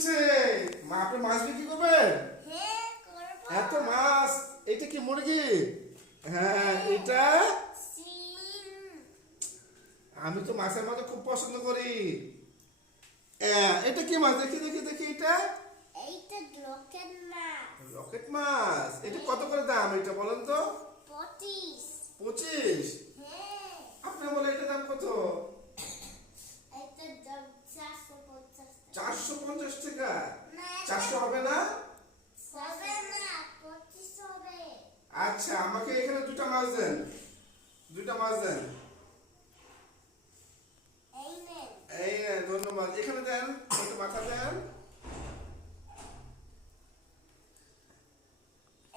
এসেছে। মা আপনি মাছ বিক্রি করবেন? হ্যাঁ করব। এত মাছ। এটা কি মুরগি? হ্যাঁ এটা। সিম। আমি তো মাছের মধ্যে খুব পছন্দ করি। এটা কি মাছ? দেখি দেখি দেখি এটা। এইটা রকেট মাছ। রকেট মাছ। এটা কত করে দাম এটা বলেন তো? 25। 25। হ্যাঁ। আপনি বলে এটা দাম কত? এইটা দাম 450 টাকা। 450 টাকা। না, 400 হবে না? হবে না, 25 হবে। আচ্ছা আমাকে এখানে দুটো মাছ দেন। দুটো মাছ দেন। এই নেন। এই নেন, ধন্যবাদ। এখানে দেন, একটু মাথা দেন।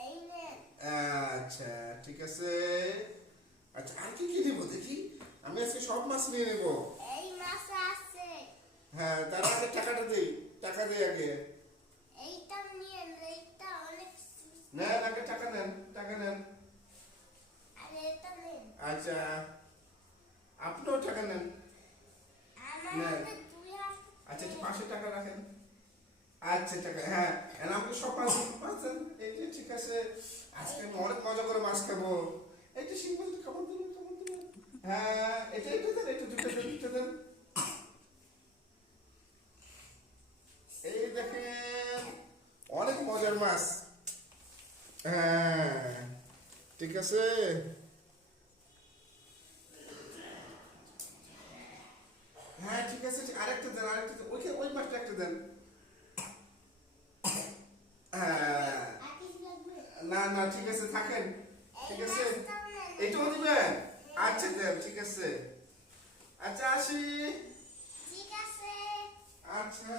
এই নেন। আচ্ছা ঠিক আছে। আচ্ছা আর কি কি দিব দেখি। আমি আজকে সব মাছ নিয়ে নেব। এই মাছ আছে। হ্যাঁ তার আগে টাকাটা দিই। টাকা দিই আগে। এইটা নিয়েন, এইটা অনেক নেন আগে টাকা নেন। টাকা নেন। আর এটা নেন। আচ্ছা আপনিও টাকা নেন। আমার নেন। হাতে 2 হাত। আচ্ছা একটু 500 টাকা রাখেন। আচ্ছা টাকা হ্যাঁ আর আমাকে সব মাছ মাছ দেন। এই যে ঠিক আছে। আজকে আমি অনেক মজা করে মাছ খাবো। এই যে শিং মাছ খাবার দিন খাবার দিন। হ্যাঁ এটা এটা দেন, এটা দুটো দেন, দুটো দেন। এই দেখেন অনেক মজার মাছ। হ্যাঁ ঠিক আছে। হ্যাঁ ঠিক আছে আরেকটা দেন, আরেকটা দেন। ওই মাছটা একটা দেন। হ্যাঁ আর কি লাগবে? না না ঠিক আছে থাকেন। ঠিক এই আছে মাছটাও নেন। এটাও দিবেন? আচ্ছা দেন ঠিক আছে। আচ্ছা আসি। ঠিক আছে। আচ্ছা